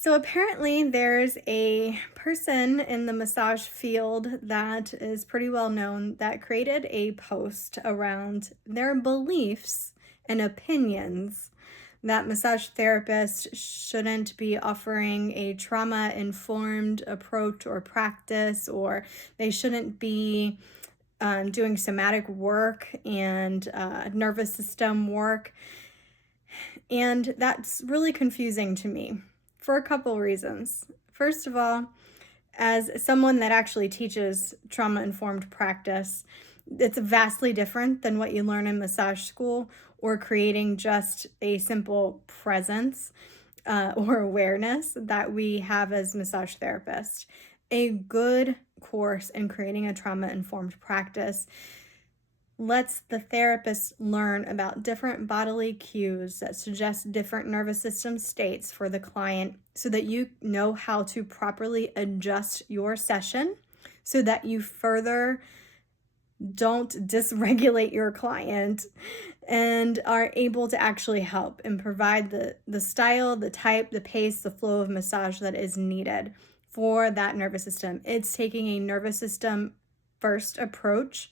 So apparently, there's a person in the massage field that is pretty well known that created a post around their beliefs and opinions that massage therapists shouldn't be offering a trauma informed approach or practice, or they shouldn't be doing somatic work and nervous system work. And that's really confusing to me for a couple reasons. First of all, as someone that actually teaches trauma informed practice, it's vastly different than what you learn in massage school or creating just a simple presence or awareness that we have as massage therapists. A good course in creating a trauma informed practice lets the therapist learn about different bodily cues that suggest different nervous system states for the client so that you know how to properly adjust your session so that you further don't dysregulate your client and are able to actually help and provide the style, the type, the pace, the flow of massage that is needed for that nervous system. It's taking a nervous system first approach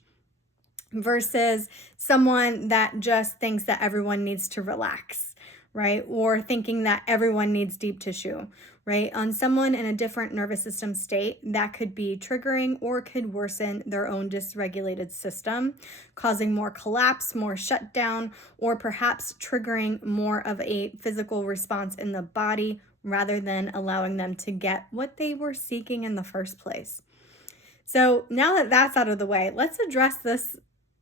versus someone that just thinks that everyone needs to relax, right? Or thinking that everyone needs deep tissue, right? On someone in a different nervous system state, that could be triggering or could worsen their own dysregulated system, causing more collapse, more shutdown, or perhaps triggering more of a physical response in the body rather than allowing them to get what they were seeking in the first place. So now that that's out of the way, let's address this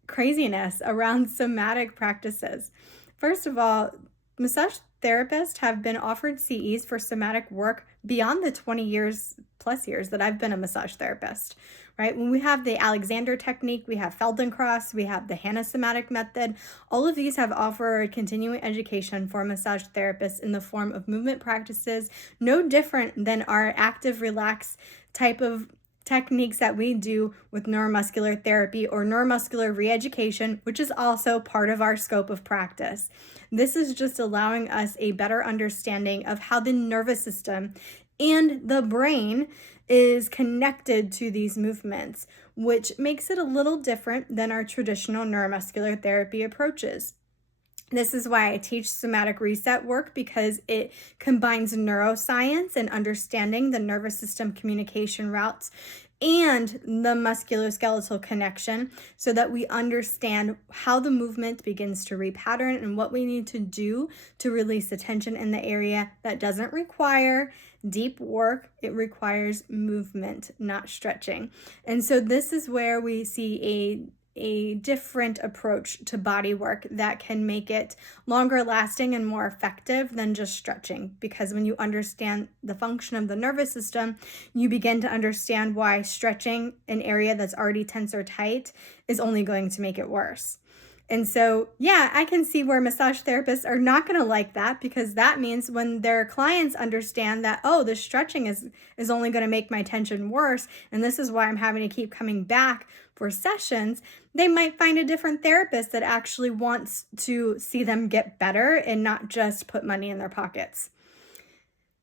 craziness around somatic practices. First of all, massage therapists have been offered CEs for somatic work beyond the 20 years plus years that I've been a massage therapist, right? When we have the Alexander technique, we have Feldenkrais, we have the Hanna somatic method. All of these have offered continuing education for massage therapists in the form of movement practices, no different than our active relax type of techniques that we do with neuromuscular therapy or neuromuscular re-education, which is also part of our scope of practice. This is just allowing us a better understanding of how the nervous system and the brain is connected to these movements, which makes it a little different than our traditional neuromuscular therapy approaches. This is why I teach somatic reset work, because it combines neuroscience and understanding the nervous system communication routes and the musculoskeletal connection so that we understand how the movement begins to repattern and what we need to do to release the tension in the area that doesn't require deep work. It requires movement, not stretching. And so this is where we see a different approach to body work that can make it longer lasting and more effective than just stretching. Because when you understand the function of the nervous system, you begin to understand why stretching an area that's already tense or tight is only going to make it worse. And so, yeah, I can see where massage therapists are not going to like that, because that means when their clients understand that, oh, the stretching is only going to make my tension worse, and this is why I'm having to keep coming back for sessions, they might find a different therapist that actually wants to see them get better and not just put money in their pockets.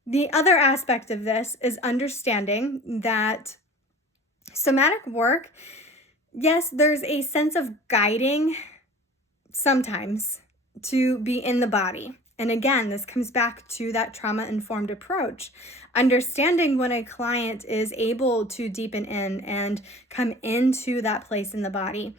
The other aspect of this is understanding that somatic work, yes, there's a sense of guiding sometimes to be in the body. And again, this comes back to that trauma-informed approach. Understanding when a client is able to deepen in and come into that place in the body.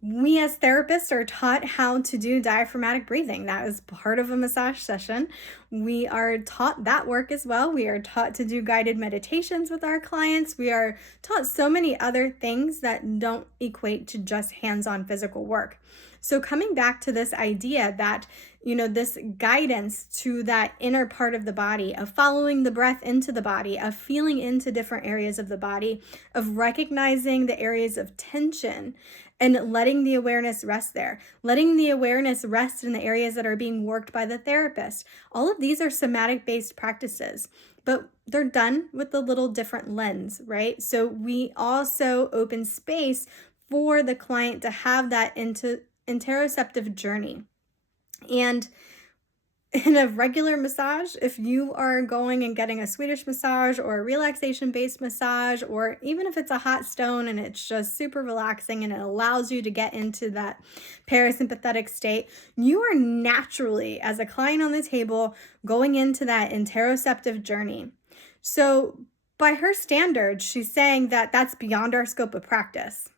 We as therapists are taught how to do diaphragmatic breathing. That is part of a massage session. We are taught that work as well. We are taught to do guided meditations with our clients. We are taught so many other things that don't equate to just hands-on physical work. So coming back to this idea that, this guidance to that inner part of the body, of following the breath into the body, of feeling into different areas of the body, of recognizing the areas of tension and letting the awareness rest there, letting the awareness rest in the areas that are being worked by the therapist. All of these are somatic-based practices, but they're done with a little different lens, right? So we also open space for the client to have that interoceptive journey. And in a regular massage, if you are going and getting a Swedish massage or a relaxation based massage, or even if it's a hot stone and it's just super relaxing and it allows you to get into that parasympathetic state, you are naturally, as a client on the table, going into that interoceptive journey. So, by her standards, she's saying that that's beyond our scope of practice.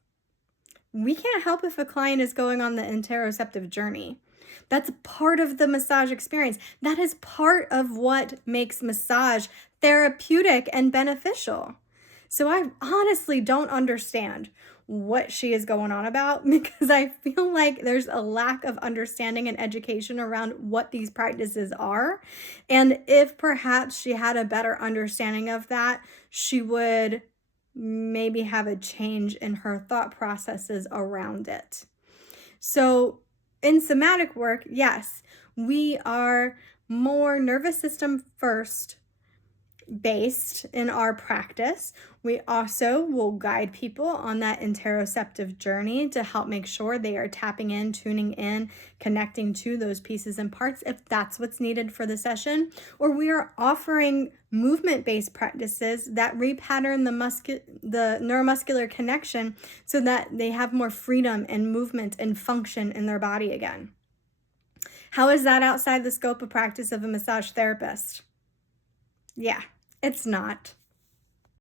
We can't help if a client is going on the interoceptive journey. That's part of the massage experience. That is part of what makes massage therapeutic and beneficial. So I honestly don't understand what she is going on about, because I feel like there's a lack of understanding and education around what these practices are. And if perhaps she had a better understanding of that, she would maybe have a change in her thought processes around it. So, in somatic work, yes, we are more nervous system first based in our practice. We also will guide people on that interoceptive journey to help make sure they are tapping in, tuning in, connecting to those pieces and parts if that's what's needed for the session. Or we are offering movement-based practices that repattern the neuromuscular connection so that they have more freedom and movement and function in their body again. How is that outside the scope of practice of a massage therapist? Yeah, it's not.